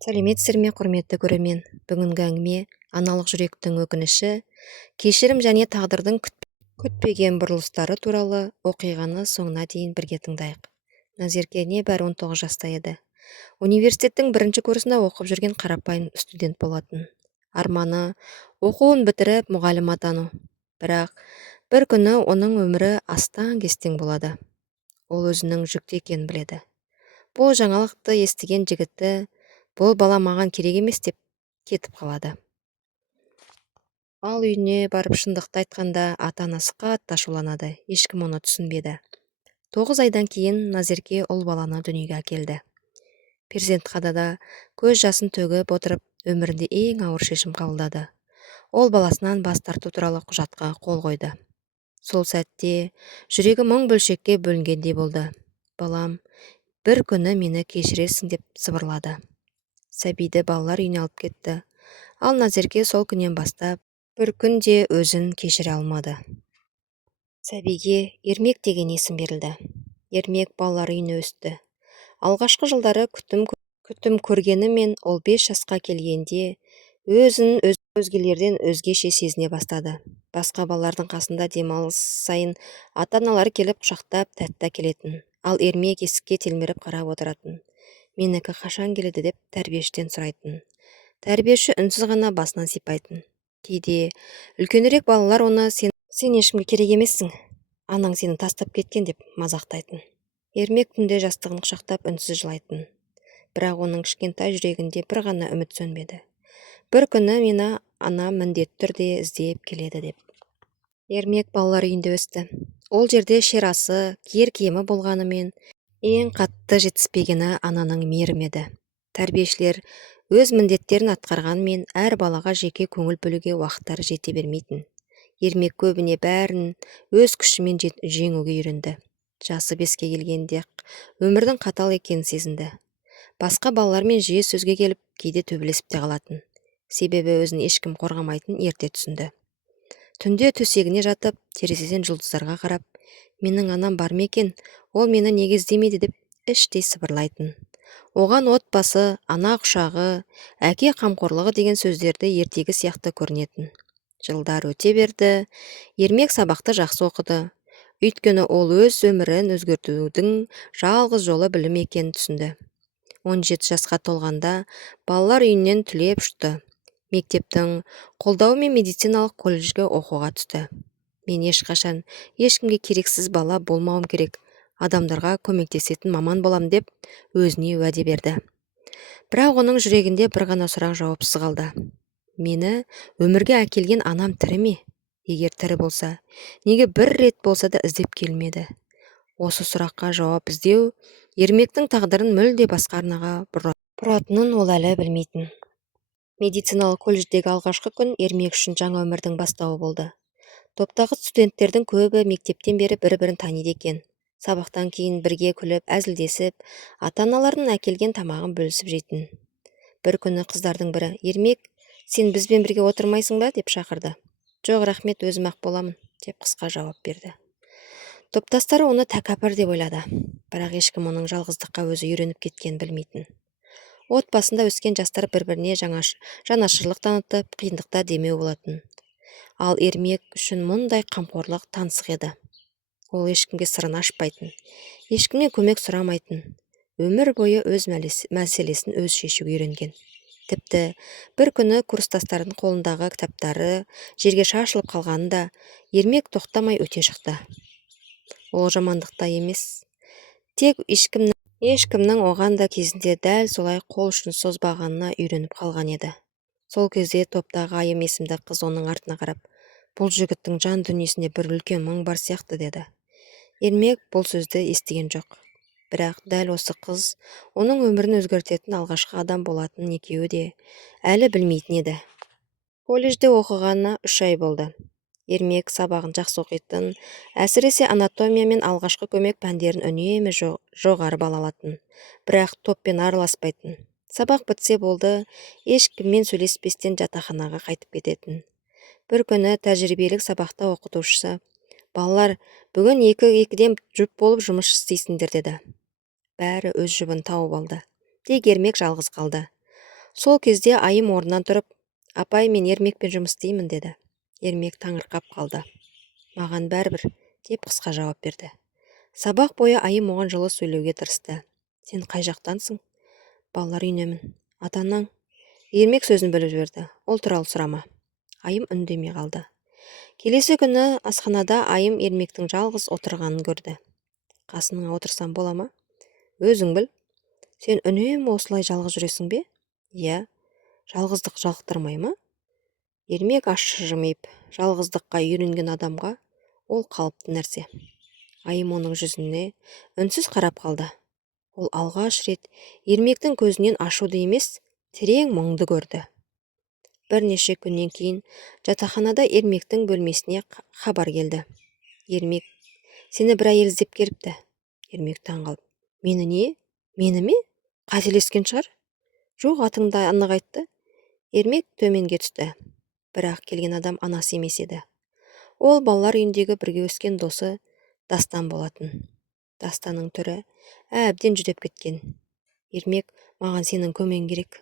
Сәлеметсіздер ме, құрметті көрермен? Бүгінгі әңгіме аналық жүректің өкініші, кешірім және тағдырдың күтпеген бұрылыстары туралы оқиғаны соңына дейін бірге тыңдайық. Назерке небәрі 19 жаста еді. Университеттің бірінші курсында оқып жүрген қарапайым студент болатын. Арманы оқуын бітіріп мұғалім атану. Бірақ бір күні оның өмірі астан-кестең болады. Ол өзінің жүкті екенін біледі. Бұл жаңалықты естіген жігіті бұл бала маған керек емес деп кетіп қалады. Ал үйіне барып шындықты айтқанда ата-анасы қатты ашуланады. Ешкім оны түсінбеді. 9 айдан кейін Назерке ұл баланы дүниеге әкелді. Перзентханада көз жасын төгіп отырып, өмірінде ең ауыр шешім қабылдады. Ол баласынан бас тарту туралы құжатқа қол қойды. Сол сәтте жүрегі мың бөлшекке бөлінгендей болды. Балам, бір күні мені кешіресің деп сыбырлады. Сәбиді балалар үйіне алып кетті. Ал Назерке сол күннен бастап бір күнде өзін кешіре алмады. Сәбиге Ермек деген есім берілді. Ермек балалар үйіне өсті. Алғашқы жылдары күтім көргенімен ол 5 жасқа келгенде өзін өзгелерден өзгеше сезіне бастады. Басқа балалардың қасында демалыс сайын ата-аналары келіп құшақтап тәтті әкелетін. Ал Ермек есікке телміріп қарап отыратын. Менікі қашан келеді деп тәрбиешіден сұрайтын. Тәрбиеші үнсіз ғана басынан сипайтын. Кейде үлкенірек балалар оны сен ешкімге керек емессің, анаң сені тастап кеткен деп мазақтайтын. Ермек түнде жастығын құшақтап үнсіз жылайтын. Бірақ оның кішкентай жүрегінде бір ғана үміт сөнбеді. Бір күні мені ана міндетті түрде іздеп келеді деп. Ермек балалар үйінде өсті. Ол жерде шер асы, киер киімі болғанымен, ең қатты жетіспегені ананың мейірімі еді. Тәрбиешілер өз міндеттерін атқарғанмен әр балаға жеке көңіл бөлуге уақыттары жете бермейтін. Ермек көбіне бәрін өз күшімен жеңуге үйренді. Жасы 5-ке келгенде өмірдің қатал екенін сезінді. Басқа балалармен жиі сөзге келіп, кейде төбелесіп те қалатын. Себебі өзін ешкім қорғамайтын ерте түсінді. Түнде төсегіне жатып, терезеден жұлдыздарға қарап, менің анам бар ма екен, ол мені неге іздемейді деп іштей сыбырлайтын. Оған отбасы, ана құшағы, әке қамқорлығы деген сөздерді ертегі сияқты көрінетін. Жылдар өте берді, Ермек сабақты жақсы оқыды. Өйткені ол өз өмірін өзгертудің жалғыз жолы білім екенін түсінді. 17 жасқа толғанда балалар үйінен түлеп ұшты. Мектептің қолдауымен медициналық колледжге оқуға түсті. Мен ешқашан ешкімге керексіз бала болмауым керек, адамдарға көмектесетін маман болам деп өзіне уәде берді. Бірақ оның жүрегінде бір ғана сұрақ жауапсыз қалды. Мені өмірге әкелген анам тірі ме? Егер тірі болса, неге бір рет болса да іздеп келмеді? Осы сұраққа жауап іздеу Ермектің тағдырын мүлде басқа арнаға бұратынын ол әлі білмейтін. Медициналық колледждегі алғашқы күн Ермек үшін жаңа өмірдің бастауы болды. Топтағы студенттердің көбі мектептен бері бір-бірін таниды екен. Сабақтан кейін бірге күліп, әзілдесіп, ата-аналардың әкелген тамағын бөлісіп жейтін. Бір күні қыздардың бірі, Ермек, сен бізбен бірге отырмайсың ба деп шақырды. Жоқ, рахмет, өзім-ақ боламын деп қысқа жауап берді. Топтастары оны тәкаппар деп ойлады, бірақ ешкім оның жалғыздыққа өзі үйреніп кеткенін білмейтін. Отбасында өскен жастар бір-біріне жанашырлық танытып, қиындықта демеу болатын. Ал Ермек үшін мұндай қамқорлық таңсық еді. Ол ешкімге сырын ашпайтын, ешкімнен көмек сұрамайтын. Өмір бойы өз мәселесін өз шешуге үйренген. Тіпті бір күні курстастардың қолындағы кітаптары жерге шашылып қалғанында Ермек тоқтамай өте шықты. Ол жамандықта емес, тек ешкімнің оған да кезінде дәл солай қол ұшын созбағанына үйреніп қалған еді. Сол кезде топтағы Айым есімді қыз оның артына қарап, бұл жігіттің жан дүниесінде бір үлкен мұң бар сияқты деді. Ермек бұл сөзді естіген жоқ. Бірақ дәл осы қыз оның өмірін өзгертетін алғашқы адам болатынын екеуі де әлі білмейтін еді. Колледжде оқығанына 3 ай болды. Ермек сабағын жақсы оқитын, әсіресе анатомия мен алғашқы көмек пәндерін үнемі жоғары бал алатын, бірақ топпен араласпайтын. Сабақ бітсе болды, ешкіммен сөйлеспестен жатақханаға қайтып кететін. Бір күні тәжірибелік сабақта оқытушысы, балалар, бүгін 2-2-ден жұп болып жұмыс істейсіңдер деді. Бәрі өз жұбын тауып алды. Тек Ермек жалғыз қалды. Сол кезде айым орнынан тұрып, апай, мен Ермекпен жұмыс істеймін деді. Ермек таңырқап қалды. Маған бәрібір, деп қысқа жауап берді. Сабақ бойы айым оған жылы сөйлеуге тырысты. Сен қай жақтансың? Балалар үйінемін. Ата-анаң? Ермек сөзін бөліп жіберді. Ол туралы сұрама. Айым үндемей қалды. Келесі күні асханада айым Ермектің жалғыз отырғанын көрді. Қасыңа отырсам бола ма? Өзің біл. Сен үнемі осылай жалғыз жүресің бе? Иә. Жалғыздық жалықтырмай ма? Ермек ащы жымиып, жалғыздыққа үйренген адамға ол қалыпты нәрсе. Айым оның жүзіне үнсіз қарап қалды. Ол алғаш рет Ермектің көзінен ашуды емес, терең мұңды көрді. Бірнеше күннен кейін жатақханада Ермектің бөлмесіне хабар келді. Ермек, сені бір әйел іздеп келіпті. Ермек таңғалып, мені не? Мені ме? Қателескен шығар? Жоқ, атыңды анық айтты. Ермек төменге түсті. Бірақ келген адам анасы емес еді. Ол балалар үйіндегі бірге өскен досы Дастан болатын. Дастанның түрі әбден жүдеп кеткен. Ермек, маған сенің көмегің керек.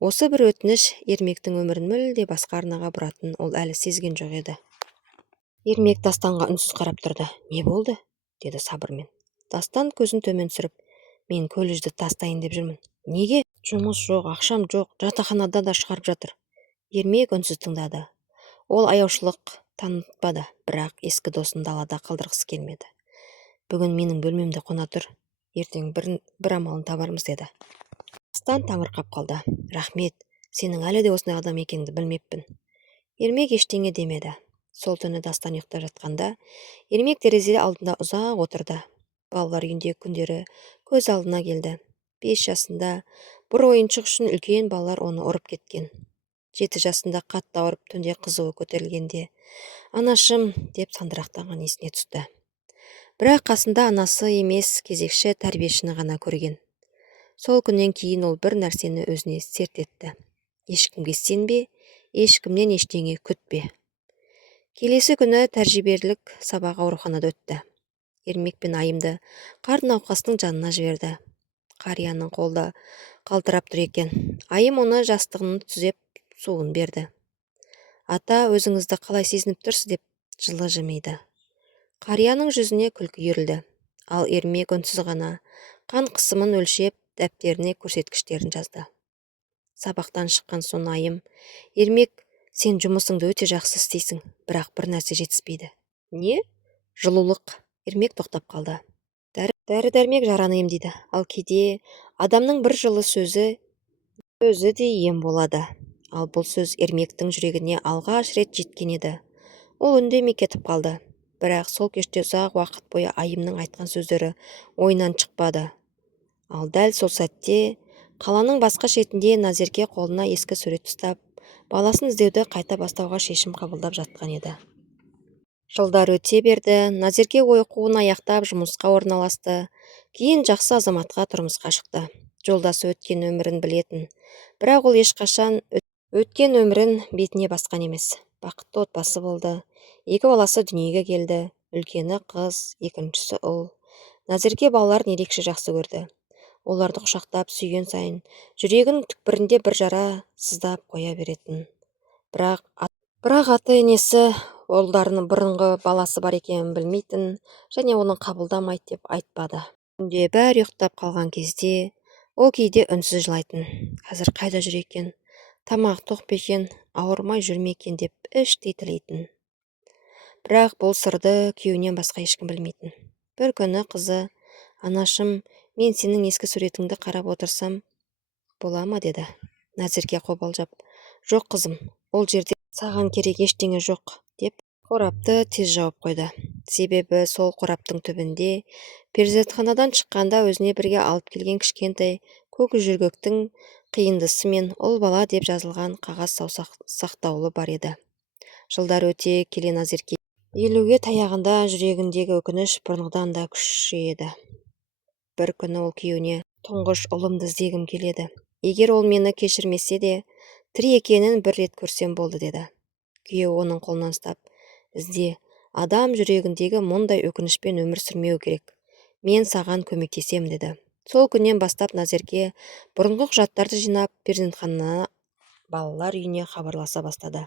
Осы бір өтініш Ермектің өмірін мүлде басқа арнаға бұратын ол әлі сезген жоқ еді. Ермек Дастанға үнсіз қарап тұрды. Не болды? Деді сабырмен. Дастан көзін төмен түсіріп, мен колледжді тастайын деп жүрмін. Неге? Жұмыс жоқ, ақшам жоқ, жатақханада да шығарып жатыр. Ермек үнсіз тыңдады. Ол аяушылық танытпады, бірақ ескі досын далада қалдырғысы келмеді. Бүгін менің бөлмемде қона тұр, ертең бір амалын табармыз деді. Дастан таңырқап қалды. Рахмет, сенің әлі де осындай адам екеніңді білмеппін. Ермек ештеңе демеді. Сол түні Дастан ұйықтап жатқанда, Ермек терезе алдында ұзақ отырды. Балалар үйіндегі күндері көз алдына келді. 5 жасында бір ойыншық үшін үлкен балалар оны ұрып кеткен. 7 жасында қатты ауырып түнде қызуы көтерілгенде, анашым деп сандырақтаған есіне түсті. Бірақ қасында анасы емес, кезекші тәрбиешіні ғана көрген. Сол күннен кейін ол бір нәрсені өзіне серт етті. Ешкімге сенбе, ешкімнен ештеңе күтпе. Келесі күні тәжірибелік сабақ ауруханада өтті. Ермек пен айымды қарт науқастың жанына жіберді. Қарияның қолда қалтырап тұр екен. Айым оны жастығын түзеп суын берді. Ата, өзіңізді қалай сезініп тұрсыз деп жылы жымиды. Қарияның жүзіне күлкі үйірілді. Ал Ермек үнсіз ғана қан қысымын өлшеп, дәптеріне көрсеткіштерін жазды. Сабақтан шыққан соң айым, Ермек, сен жұмысыңды өте жақсы істейсің, бірақ бір нәрсе жетіспейді. Не? Жылулық. Ермек тоқтап қалды. Дәрі-дәрмек жараны емдейді, ал кейде адамның бір жылы сөзі де ем болады. Ал бұл сөз Ермектің жүрегіне алғаш рет жеткен еді. Ол үндемей кетіп қалды. Бірақ сол кеште ұзақ уақыт бойы айымның айтқан сөздері ойынан шықпады. Ал дәл сол сәтте қаланың басқа шетінде Назерке қолына ескі сурет ұстап, баласын іздеуді қайта бастауға шешім қабылдап жатқан еді. Жылдар өте берді, Назерке оқуын аяқтап жұмысқа орналасты. Кейін жақсы азаматқа тұрмысқа шықты. Жолдасы өткен өмірін білетін, бірақ ол ешқашан өткен өмірін бетіне басқан емес. Бақытты отбасы болды. 2 баласы дүниеге келді. Үлкені қыз, екіншісі ұл. Назерке балаларын ерекше жақсы көрді. Оларды құшақтап сүйген сайын жүрегінің түкпірінде бір жара сыздап қоя беретін. Бірақ ата-енесі ұлдарының бұрынғы баласы бар екенін білмейтін және оны қабылдамайды деп айтпады. Күнде бәрі ұйықтап қалған кезде ол кейде үнсіз жылайтын. Қазір қайда жүр екен? Тамақ тоқ па екен, ауырмай жүр ме екен деп іштей тілейтін. Бірақ бұл сырды күйеуінен басқа ешкім білмейтін. Бір күні қызы, анашым, мен сенің ескі суретіңді қарап отырсам бола ма деді. Назерке қобалжап, жоқ қызым, ол жерде саған керек ештеңе жоқ деп қорапты тез жауып қойды. Себебі сол қораптың түбінде перзентханадан шыққанда өзіне бірге алып келген кішкентай көк жүргектің қиындысы мен ұл бала деп жазылған қағаз сақтаулы бар еді. Жылдар өте келе Назерке 50-ге таяғында жүрегіндегі өкініш бұрынғыдан да күшейеді. Бір күні ол күйеуіне, тұңғыш ұлымды іздегім келеді. Егер ол мені кешірмесе де, тірі екенін бір рет көрсем болды деді. Күйеуі оның қолынан ұстап, ізде, адам жүрегіндегі мұндай өкінішпен өмір сүрмеу керек. Мен саған көмектесем деді. Сол күннен бастап Назерке бұрынғы құжаттарды жинап перзентхана балалар үйіне хабарласа бастады.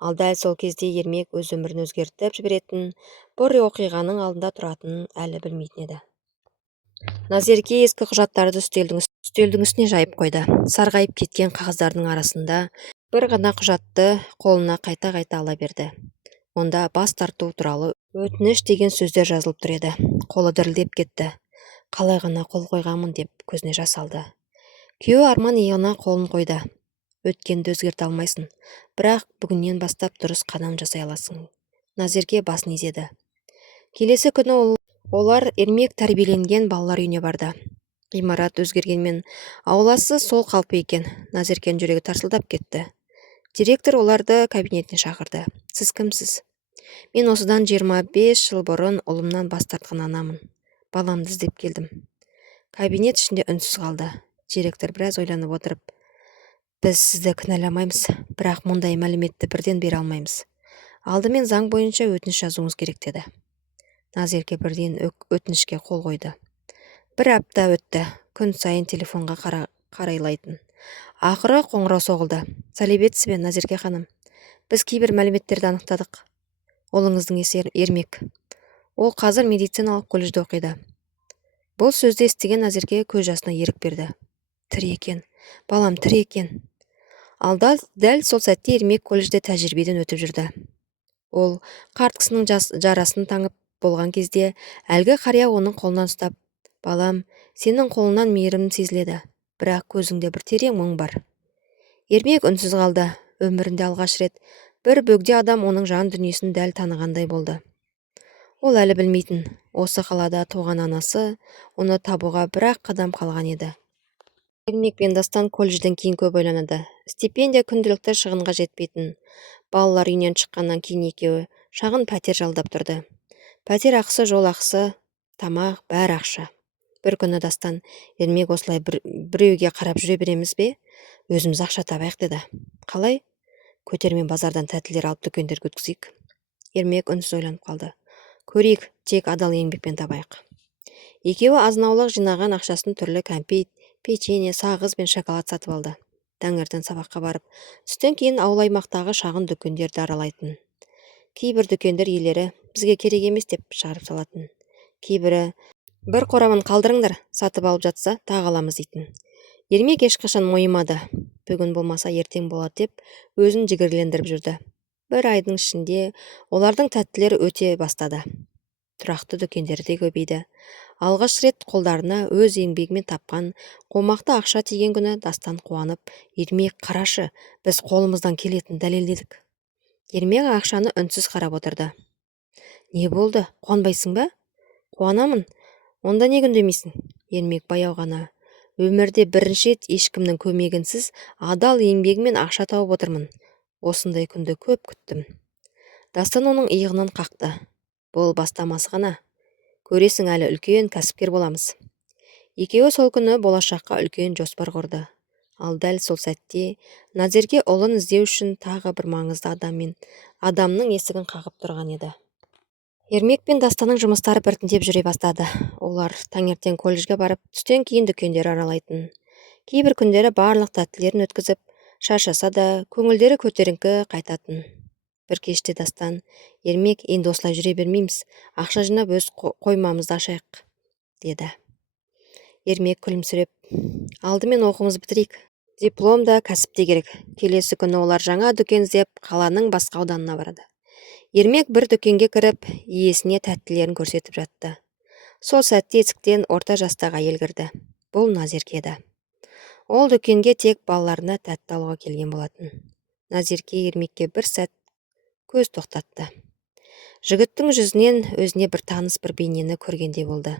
Ал дәл сол кезде Ермек өз өмірін өзгертіп жіберетін бір оқиғаның алдында тұратынын әлі білмейтін еді. Назерке ескі құжаттарды үстелдің үстіне жайып қойды. Сарғайып кеткен қағаздардың арасында бір ғана құжатты қолына қайта-қайта ала берді. Онда бас тарту туралы өтініш деген сөздер жазылып тұр еді. Қолы дірілдеп кетті. Қалай ғана қол қойғанмын деп көзіне жас алды. Күйеуі Арман иығына қолын қойды. Өткенді өзгерте алмайсың, бірақ бүгіннен бастап дұрыс қадам жасай аласың. Назерке басын изеді. Келесі күні олар Ермек тәрбиеленген балалар үйіне барды. Ғимарат өзгергенмен ауласы сол қалпы екен. Назеркенің жүрегі тарсылдап кетті. Директор оларды кабинетіне шақырды. Сіз кімсіз? Мен осыдан 25 жыл бұрын ұлымнан бас тартқан анамын. Баламды іздеп келдім. Кабинет ішінде үнсіз қалды. Директор біраз ойланып отырып, біз сізді кінәламаймыз, бірақ мұндай мәліметті бірден бере алмаймыз. Алдымен заң бойынша өтініш жазуыңыз керек деді. Назерке бірден өтінішке қол қойды. Бір апта өтті. Күн сайын телефонға қарайлайтын. Ақыры қоңырау соғылды. Сәлеметсіз бе, Назерке ханым? Біз кейбір мәліметтерді анықтадық. Ұлыңыздың есімі Ермек. Ол қазір медициналық колледжде оқиды. Бұл сөзді естіген Назерке көз жасына ерік берді. Тірі екен. Балам тірі екен. Ал дәл сол сәтте Ермек колледжде тәжірибеден өтіп жүрді. Ол қарт кісінің жарасын таңып болған кезде әлгі қария оның қолынан ұстап, балам, сенің қолыңнан мейірім сезіледі, бірақ көзіңде бір терең мұң бар. Ермек үнсіз қалды. Өмірінде алғаш рет бір бөгде адам оның жан дүниесін дәл танығандай болды. Ол әлі білмейтін, осы қалада туған анасы оны табуға бір-ақ қадам қалған еді. Ермек пен Дастан колледжден кейін көп ойланады. Стипендия күнделікті шығынға жетпейтін. Балалар үйінен шыққаннан кейін екеуі шағын пәтер жалдап тұрды. Пәтер ақысы, жол ақысы, тамақ, бәрі ақша. Бір күні Дастан, Ермек осылай біреуге қарап жүре береміз бе? Өзіміз ақша табайық деді. Қалай? Көтермен базардан тәттілер алып дүкендерге өткізейік. Ермек үнсіз ойланып қалды. Көрейік, тек адал еңбекпен табайық. Екеуі азын-аулақ жинаған ақшасын түрлі кәмпит, печенье, сағыз бен шоколад сатып алды. Таңертең сабаққа барып, түстен кейін ауыл аймақтағы шағын дүкендерді аралайтын. Кейбір дүкендер иелері бізге керек емес деп шығарып салатын. Кейбірі бір қорамын қалдырыңдар, сатып алып жатса тағы аламыз дейтін. Ермек ешқашан мойымады. Бүгін болмаса ертең болады деп өзін жігерлендіріп жүрді. Бір айдың ішінде олардың тәттілері өте бастады. Тұрақты дүкендері де көбейді. Алғаш рет қолдарына өз еңбегімен тапқан қомақты ақша тиген күні Дастан қуанып, Ермек, қарашы, біз қолымыздан келетін дәлелдедік. Ермек ақшаны үнсіз қарап отырды. Не болды, қуанбайсың ба? Қуанамын. Онда не үндемейсің? Ермек баяу ғана. Өмірде бірінші рет ешкімнің көмегінсіз адал еңбегімен ақша тауып отырмын. Осындай күнді көп күттім. Дастан оның иығынан қақты. Бұл бастамасы ғана. Көресің, әлі үлкен кәсіпкер боламыз. Екеуі сол күні болашаққа үлкен жоспар құрды. Ал дәл сол сәтте Назерке ұлын іздеу үшін тағы бір маңызды адамның есігін қағып тұрған еді. Ермек пен Дастанның жұмыстары біртіндеп жүре бастады. Олар таңертең колледжге барып, түстен кейін дүкендер аралайтын. Кейбір күндері барлық тәттілерін өткізіп, шаршаса да көңілдері көтеріңкі қайтатын. Бір кеште Дастан, Ермек, енді осылай жүре бермейміз, ақша жинап өз қоймамызды ашайық, деді. Ермек күлімсіреп, алдымен оқуымызды бітірейік. Диплом да, кәсіп те керек. Келесі күні олар жаңа дүкен іздеп қаланың басқа ауданына барады. Ермек бір дүкенге кіріп, иесіне тәттілерін көрсетіп жатты. Сол сәтте есіктен орта жастағы әйел кірді. Бұл Назерке еді. Ол дүкенге тек балаларына тәтті алуға келген болатын. Назерке Ермекке бір сәт көз тоқтатты. Жігіттің жүзінен өзіне бір таныс бір бейнені көргендей болды.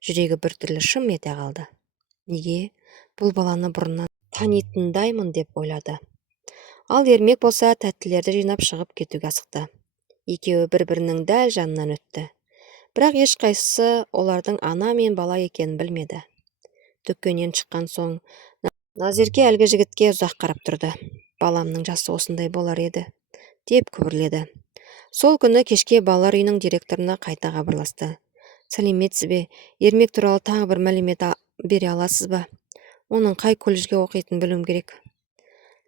Жүрегі біртүрлі шым ете қалды. Неге? Бұл баланы бұрыннан танитындаймын деп ойлады. Ал Ермек болса тәттілерді жинап шығып кетуге асықты. Екеуі бір-бірінің дәл жанынан өтті. Бірақ ешқайсысы олардың ана мен бала екенін білмеді. Дүкеннен шыққан соң Назерке әлгі жігітке ұзақ қарап тұрды. Баламның жасы осындай болар еді, деп күбірледі. Сол күні кешке балалар үйінің директорына қайта хабарласты. сәлеметсіз бе? Ермек туралы тағы бір мәлімет бере аласыз ба? Оның қай колледжге оқитынын білуім керек.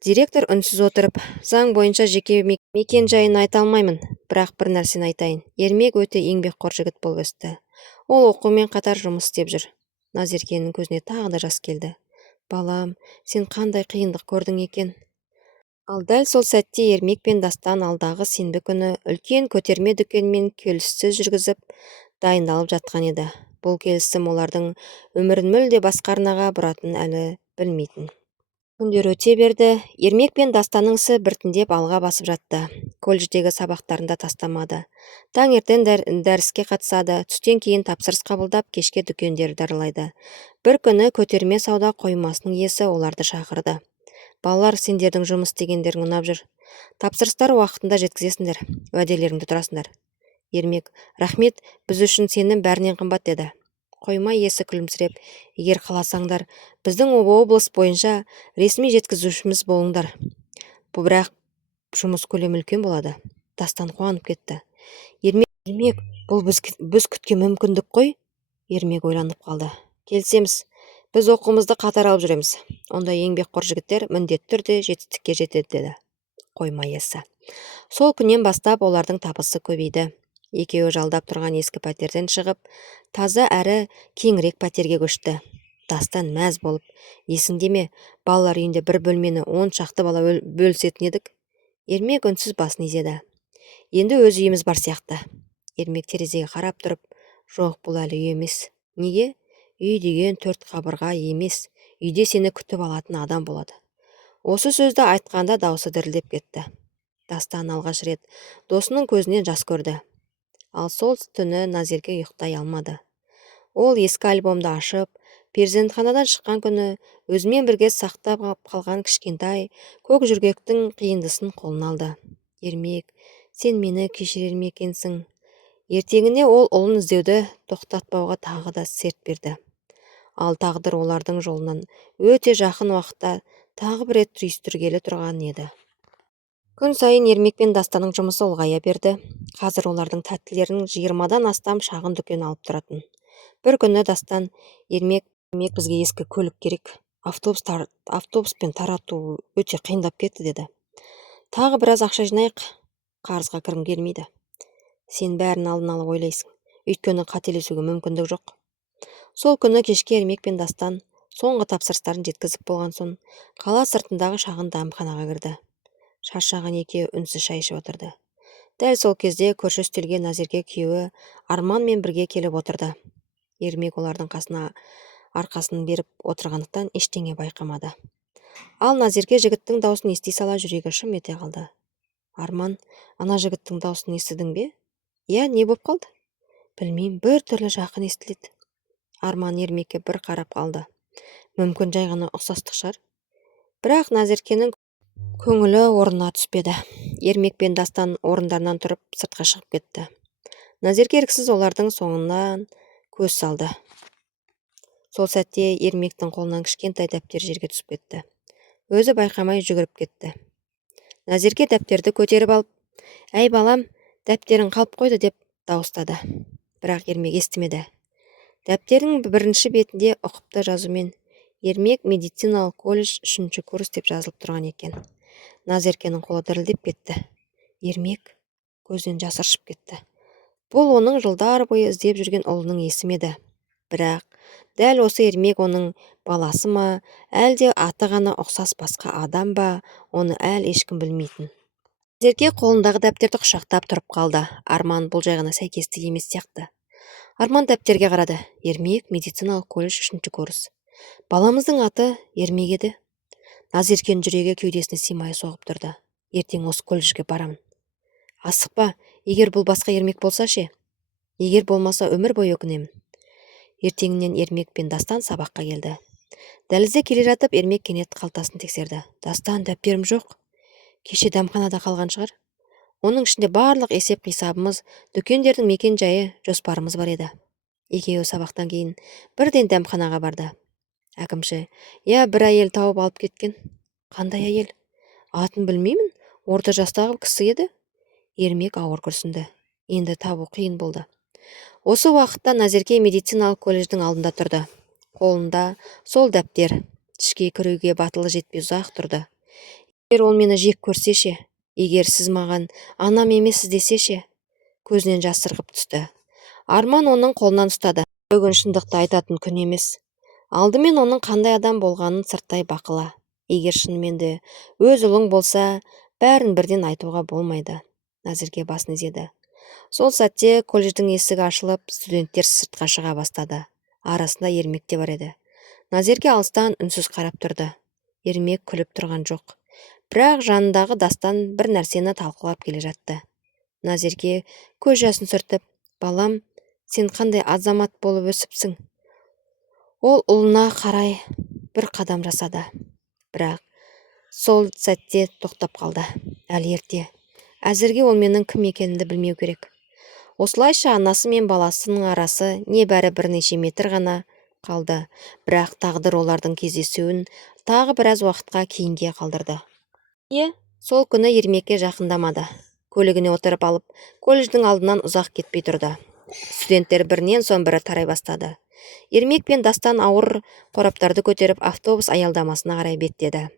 Директор үнсіз отырып, заң бойынша жеке мекен жайын айта алмаймын, бірақ бір нәрсені айтайын. Ермек өте еңбекқор жігіт болып өсті. Ол оқумен қатар жұмыс істеп жүр. Назеркенің көзіне тағы да жас келді. Балам, сен қандай қиындық көрдің екен? Ал дәл сол сәтте Ермек пен Дастан алдағы сенбі күні үлкен көтерме дүкенмен келіссөз жүргізіп, дайындалып жатқан еді. Бұл келісім олардың өмірін мүлде басқа арнаға бұратынын әлі білмейтін. Күндер өте берді. Ермек пен Дастанның ісі біртіндеп алға басып жатты. Колледждегі сабақтарын да тастамады. Таңертең дәріске қатысады, түстен кейін тапсырыс қабылдап, кешке дүкендерді аралайды. Бір күні көтерме сауда қоймасының иесі оларды шақырды. Балалар, сендердің жұмыс істегендерің ұнап жүр. Тапсырыстар уақытында жеткізесіңдер, уәделеріңді тұрасыңдар. Ермек: рахмет, біз үшін сенім бәрінен қымбат, деді. Қойма иесі күлімсіреп: егер қаласаңдар, біздің облыс бойынша ресми жеткізушіміз болыңдар. Бұл бірақ жұмыс көлемі үлкен болады. Дастан қуанып кетті. Ермек, бұл біз күткен мүмкіндік қой? Ермек ойланып қалды. Келісеміз, біз оқуымызды қатар алып жүреміз. Ондай еңбекқор жігіттер міндетті түрде жетістікке жетеді, деді қойма иесі. Сол күннен бастап олардың табысы көбейді. Екеуі жалдап тұрған ескі пәтерден шығып, таза әрі кеңірек пәтерге көшті. Дастан мәз болып: есіңде ме, балалар үйінде бір бөлмені 10 шақты бала бөлісетін едік? Ермек үнсіз басын изеді. Енді өз үйіміз бар сияқты. Ермек терезеге қарап тұрып: жоқ, бұл әлі үй емес. Неге? Үй деген 4 қабырға емес, үйде сені күтіп алатын адам болады. Осы сөзді айтқанда даусы дірілдеп кетті. Дастан алғаш рет досының көзінен жас көрді. Ал сол түні Назерке ұйықтай алмады. Ол ескі альбомды ашып, перзентханадан шыққан күні өзімен бірге сақтап қалған кішкентай көк жүргектің қиындысын қолына алды. Ермек, сен мені кешірер ме екенсің? Ертеңіне ол ұлын іздеуді тоқтатпауға тағы да серт берді. Ал тағдыр олардың жолынан өте жақын уақытта тағы бір рет түйістіргелі тұрған еді. Күн сайын Ермек пен Дастанның жұмысы ұлғая берді. Қазір олардың тәттілерінің 20-дан астам шағын дүкен алып тұратын. Бір күні Дастан: Ермек, бізге ескі көлік керек. Автобуспен тарату өте қиындап кетті, деді. Тағы біраз ақша жинайық, қарызға кіргім келмейді. Сен бәрін алдын ала ойлайсың, өйткені қателесуге мүмкіндік жоқ. Сол күні кешке Ермек пен Дастан соңғы тапсырыстарын жеткізіп болған соң қала сыртындағы шағын дәмханаға кірді. Шаршаған екеуі үнсіз шай ішіп отырды. Дәл сол кезде көрші үстелге Назерке күйеуі Арманмен бірге келіп отырды. Ермек олардың қасына арқасын беріп отырғандықтан ештеңе байқамады. Ал Назерке жігіттің даусын ести сала жүрегі шым ете қалды. Арман: ана жігіттің даусын естідің бе? Иә, не болып қалды? Білмеймін, бір түрлі жақын естіледі. Арман Ермекке бір қарап қалды. Мүмкін жай ғана ұқсастық шығар. Бірақ Назеркенің көңілі орнына түспеді. Ермек пен Дастан орындарынан тұрып сыртқа шығып кетті. Назерке еріксіз олардың соңынан көз салды. Сол сәтте Ермектің қолынан кішкентай дәптер жерге түсіп кетті. Өзі байқамай жүгіріп кетті. Назерке дәптерді көтеріп алып: әй балам, дәптерің қалып қойды, деп дауыстады. Бірақ Ермек естімеді. Дәптердің бірінші бетінде ұқыпты жазумен Ермек медициналық колледж 3-ші курс деп жазылып тұрған екен. Назеркенің қолы дірілдеп кетті. Ермек көзінен жас ыршып кетті. Бұл оның жылдар бойы іздеп жүрген ұлының есімі еді. Бірақ дәл осы Ермек оның баласы ма, әлде аты ғана ұқсас басқа адам ба, оны әлі ешкім білмейтін. Назерке қолындағы дәптерді құшақтап тұрып қалды. Арман бұл жай ғана сәйкестік емес сияқты. Арман дәптерге қарады. Ермек медициналық колледж 3-ші курс. Баламыздың аты Ермек еді. Назеркенің жүрегі кеудесіне симай соғып тұрды. Ертең осы колледжге барамын. Асықпа, егер бұл басқа Ермек болса ше? Егер болмаса өмір бойы өкінемін. Ертеңінен Ермек пен Дастан сабаққа келді. Дәлізде келе жатып Ермек кенет қалтасын тексерді. Дастан, дәптерім жоқ. Кеше дәмханада қалған шығар. Оның ішінде барлық есеп-қисабымыз, дүкендердің мекен жайы, жоспарымыз бар еді. Екеуі сабақтан кейін бірден дәмханаға барды. Әкімші: иә, бір әйел тауып алып кеткен. Қандай әйел? Атын білмеймін, орта жастағы кісі еді. Ермек ауыр күрсінді. Енді табу қиын болды. Осы уақытта Назерке медициналық колледждің алдында тұрды. Қолында сол дәптер. Ішке кіруге батылы жетпей ұзақ тұрды. Егер ол мені жек көрсе ше, егер сіз маған анам емессіз десе ше, көзінен жас сырғып түсті. Арман оның қолынан ұстады. Бүгін шындықты айтатын күн емес. Алдымен оның қандай адам болғанын сырттай бақыла. Егер шынымен де өз ұлың болса, бәрін бірден айтуға болмайды. Назерке басын изеді. Сол сәтте колледждің есігі ашылып, студенттер сыртқа шыға бастады. Арасында Ермек те бар еді. Назерке алыстан үнсіз қарап тұрды. Ермек күліп тұрған жоқ. Бірақ жанындағы Дастан бір нәрсені талқылап келе жатты. Назерке көз жасын сүртіп, балам, сен қандай азамат болып өсіпсің? Ол ұлына қарай бір қадам жасады. Бірақ сол сәтте тоқтап қалды. Әлі ерте. Әзірге ол менің кім екенімді білмеу керек. Осылайша анасы мен баласының арасы небәрі бірнеше метр ғана қалды. Бірақ тағдыр олардың кездесуін тағы біраз уақытқа кейінге қалдырды. Сол күні Ермекке жақындамады. Көлігіне отырып алып, колледждің алдынан ұзақ кетпей тұрды. Студенттер бірінен соң бірі тарай бастады. Ермек пен Дастан ауыр қораптарды көтеріп автобус аялдамасына қарай беттеді.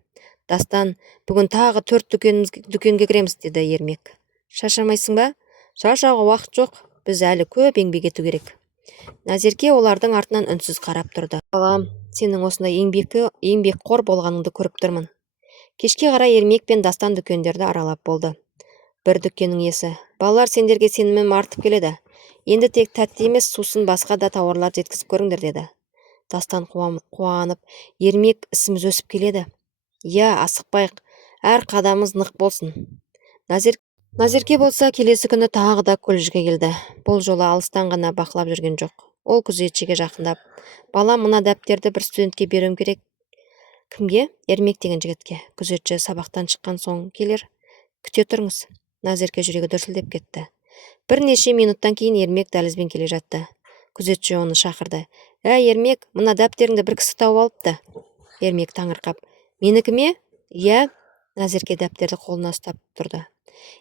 Дастан, бүгін тағы 4 дүкенге кіреміз, деді Ермек. Шаршамайсың ба? Шаршауға уақыт жоқ, біз әлі көп еңбек ету керек. Назерке олардың артынан үнсіз қарап тұрды. Балам, сенің осындай еңбекқор болғаныңды көріп тұрмын. Кешке қарай Ермек пен Дастан дүкендерді аралап болды. Бір дүкеннің иесі, балалар сендерге сенімім артып келеді. Енді тек тәтті емес, сусын басқа да тауарлар жеткізіп көріңдер, деді. Дастан қуанып, Ермек, ісіміз өсіп келеді. Я, асықпайық, әр қадамымыз нық болсын. Назерке болса келесі күні тағы да колледжге келді. Бұл жолы алыстан ғана бақылап жүрген жоқ. Ол күзетшіге жақындап, балам, мына дәптерді бір студентке беруім керек. Кімге? Ермек деген жігітке. Күзетші сабақтан шыққан соң келер. Күте тұрыңыз. Назерке жүрегі дүрсілдеп кетті. Бірнеше минуттан кейін Ермек дәлізбен келе жатты. Күзетші оны шақырды. Ермек, мына дәптеріңді бір кісі тауып алыпты. Ермек таңырқап, менікі ме? Иә. Назерке дәптерді қолына ұстап тұрды.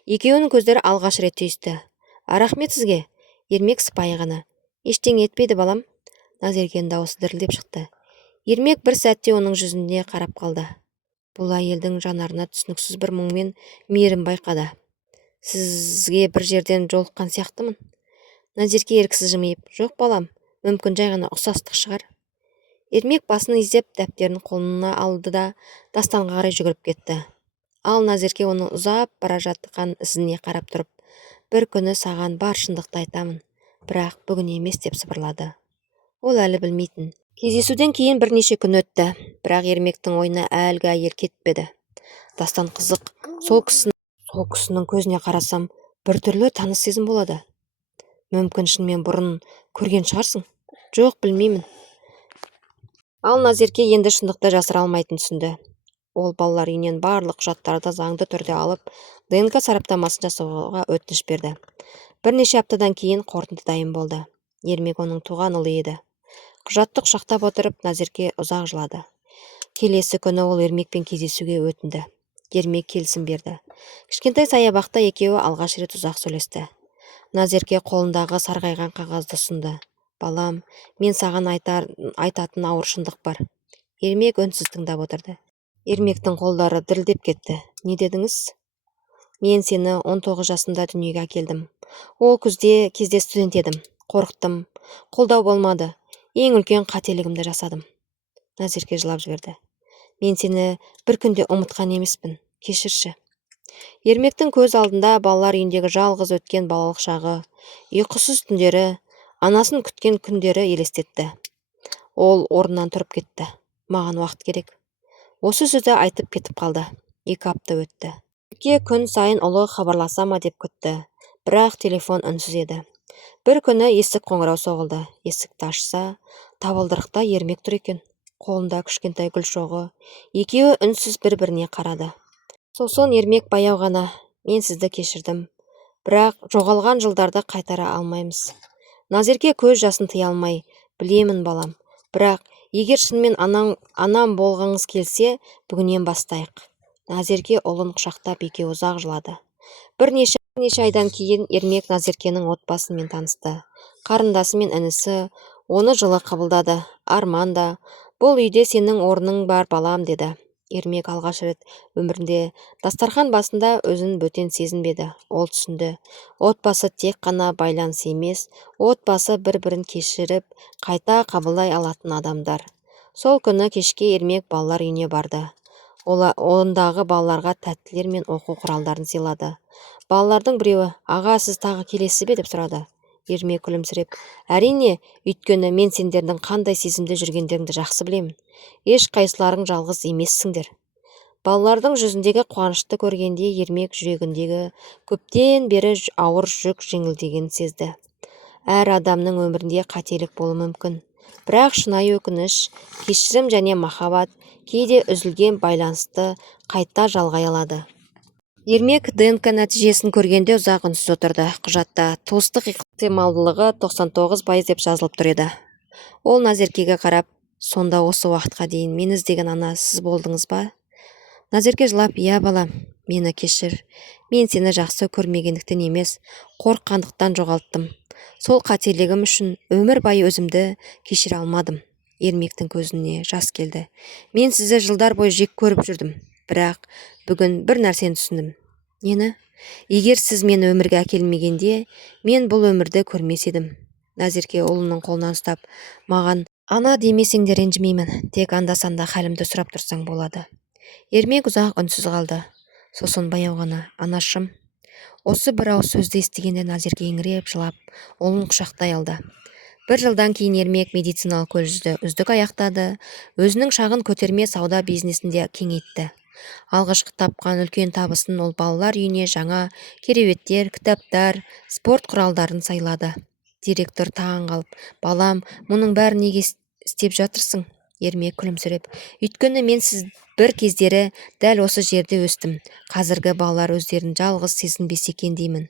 Екеуінің көздері алғаш рет түйісті. Рахмет сізге. Ермек сыпайы ғана. Ештеңе етпейді, балам. Назеркенің дауысы дірілдеп шықты. Ермек бір сәтте оның жүзіне қарап қалды. Бұл әйелдің жанарына түсініксіз бір мұң мен мейірім байқады. Сізге бір жерден жолыққан сияқтымын. Назерке еріксіз жымиып, жоқ балам, мүмкін жай ғана ұқсастық шығар. Ермек басын изеп, дәптерін қолына алды да Дастанға қарай жүгіріп кетті. Ал Назерке оның ұзап бара жатқан ізіне қарап тұрып, бір күні саған бар шындықты айтамын, бірақ бүгін емес, деп сыбырлады. Ол әлі білмейтін. Кездесуден кейін бірнеше күн өтті, бірақ Ермектің ойына әлгі әйел кетпеді. Дастан қызық, сол кісінің көзіне қарасам, біртүрлі таныс сезім болады. Мүмкін шынымен бұрын көрген шығарсың? Жоқ, білмеймін. Ал Назерке енді шындықты жасыра алмайтын түсінді. Ол балалар үйінен барлық құжаттарды заңды түрде алып, ДНК сараптамасын жасауға өтініш берді. Бірнеше аптадан кейін қорытынды дайын болды. Ермек оның туған ұлы еді. Құжатты құшақтап отырып, Назерке ұзақ жылады. Келесі күні ол Ермекпен кездесуге өтінді. Ермек келісім берді. Кішкентай саябақта екеуі алғаш рет ұзақ сөйлесті. Назерке қолындағы сарғайған қағазды ұсынды. Балам, мен саған айтатын ауыр шындық бар. Ермек үнсіз тыңдап отырды. Ермектің қолдары дірілдеп кетті. Не дедіңіз? Мен сені 19 жасымда дүниеге әкелдім. Ол кезде студент едім. Қорықтым. Қолдау болмады. Ең үлкен қателігімді жасадым. Назерке жылап жіберді. Мен сені бір күнде ұмытқан емеспін. Кешірші. Ермектің көз алдында балалар үйіндегі жалғыз өткен балалық шағы, ұйқысыз түндері, анасын күткен күндері елестетті. Ол орнынан тұрып кетті. Маған уақыт керек. Осы сөзді айтып кетіп қалды. 2 апта өтті. Күн сайын ұлы хабарласа ма деп күтті. Бірақ телефон үнсіз еді. Бір күні есік қоңырау соғылды. Есікті ашса, табалдырықта Ермек тұр екен. Қолында кішкентай гүл шоғы. Екеуі үнсіз бір-біріне қарады. Сосын Ермек баяу ғана, мен сізді кешірдім. Бірақ жоғалған жылдарды қайтара алмаймыз. Назерке көз жасын тыя алмай, білемін балам. Бірақ егер шынымен анам болғыңыз келсе, бүгіннен бастайық. Назерке ұлын құшақтап екеуі ұзақ жылады. Бірнеше айдан кейін Ермек Назеркенің отбасымен танысты. Қарындасы мен інісі оны жылы қабылдады. Арман да, бұл үйде сенің орның бар балам, деді. Ермек алғаш рет өмірінде дастархан басында өзін бөтен сезінбеді. Ол түсінді. Отбасы тек қана байланыс емес, отбасы бір-бірін кешіріп, қайта қабылдай алатын адамдар. Сол күні кешке Ермек балалар үйіне барды. Ондағы балаларға тәттілер мен оқу құралдарын сыйлады. Балалардың біреуі: «Аға, сіз тағы келесіз бе?» деп сұрады. Ермек күлімсіреп: «Әрине, өйткені мен сендердің қандай сезімде жүргендеріңді жақсы білемін. Ешқайсыларың жалғыз емессіңдер». Балалардың жүзіндегі қуанышты көргенде Ермек жүрегіндегі көптен бері ауыр жүк жеңілдегенін сезді. Әр адамның өмірінде қателік болуы мүмкін. Бірақ шынайы өкініш, кешірім және махаббат кейде үзілген байланысты қайта жалғай алады. Ермек ДНК нәтижесін көргенде ұзақ үнсіз отырды. Құжатта туыстық ықтималдылығы 99% деп жазылып тұр еді. Ол Назеркеге қарап: «Сонда осы уақытқа дейін мені іздеген ана сіз болдыңыз ба?» Назерке жылап: «Иә балам, мені кешір. Мен сені жақсы көрмегендіктен емес, қорыққандықтан жоғалттым. Сол қателігім үшін өмір бойы өзімді кешіре алмадым». Ермектің көзіне жас келді. «Мен сізді жылдар бойы жек көріп жүрдім. Бірақ бүгін бір нәрсені түсіндім». «Нені?» «Егер сіз мені өмірге әкелмегенде, мен бұл өмірді көрмес едім». Назерке ұлының қолынан ұстап: «Маған ана демесең де ренжімеймін. Тек анда-санда халімді сұрап тұрсаң болады». Ермек ұзақ үнсіз қалды. Сосын баяу ғана: «Анашым». Осы бір ауыз сөзді естігенде Назерке еңіреп жылап, ұлын құшақтай алды. Бір жылдан кейін Ермек медициналық колледжді үздік аяқтады. Өзінің шағын көтерме сауда бизнесінде кеңейтті. Алғашқы тапқан үлкен табысын ол балалар үйіне жаңа кереуеттер, кітаптар, спорт құралдарын сайлады. Директор таң қалып: «Балам, мұның бәрін неге істеп жатырсың?» Ермек күлімсіреп: «Өйткені мен сіз бір кездері дәл осы жерде өстім. Қазіргі балалар өздерін жалғыз сезінбесе екен деймін».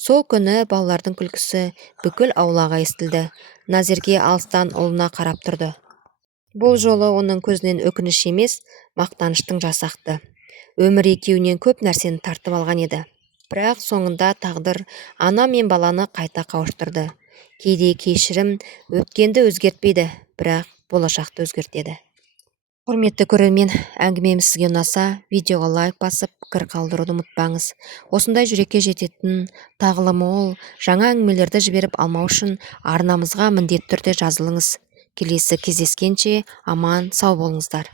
Сол күні балалардың күлкісі бүкіл аулаға естілді. Назерке алыстан ұлына қарап тұрды. Бұл жолы оның көзінен өкініш емес, мақтаныштың жасы ақты. Өмір екеуінен көп нәрсені тартып алған еді. Бірақ соңында тағдыр ана мен баланы қайта қауыштырды. Кейде кешірім өткенді өзгертпейді, бірақ болашақты өзгертеді. Құрметті көрермен, әңгімеміз сізге ұнаса, видеоға лайк басып, пікір қалдыруды ұмытпаңыз. Осындай жүрекке жететін, тағылымы мол жаңа әңгімелерді жіберіп алмау үшін арнамызға міндетті түрде жазылыңыз. Келесі кездескенше аман сау болыңыздар.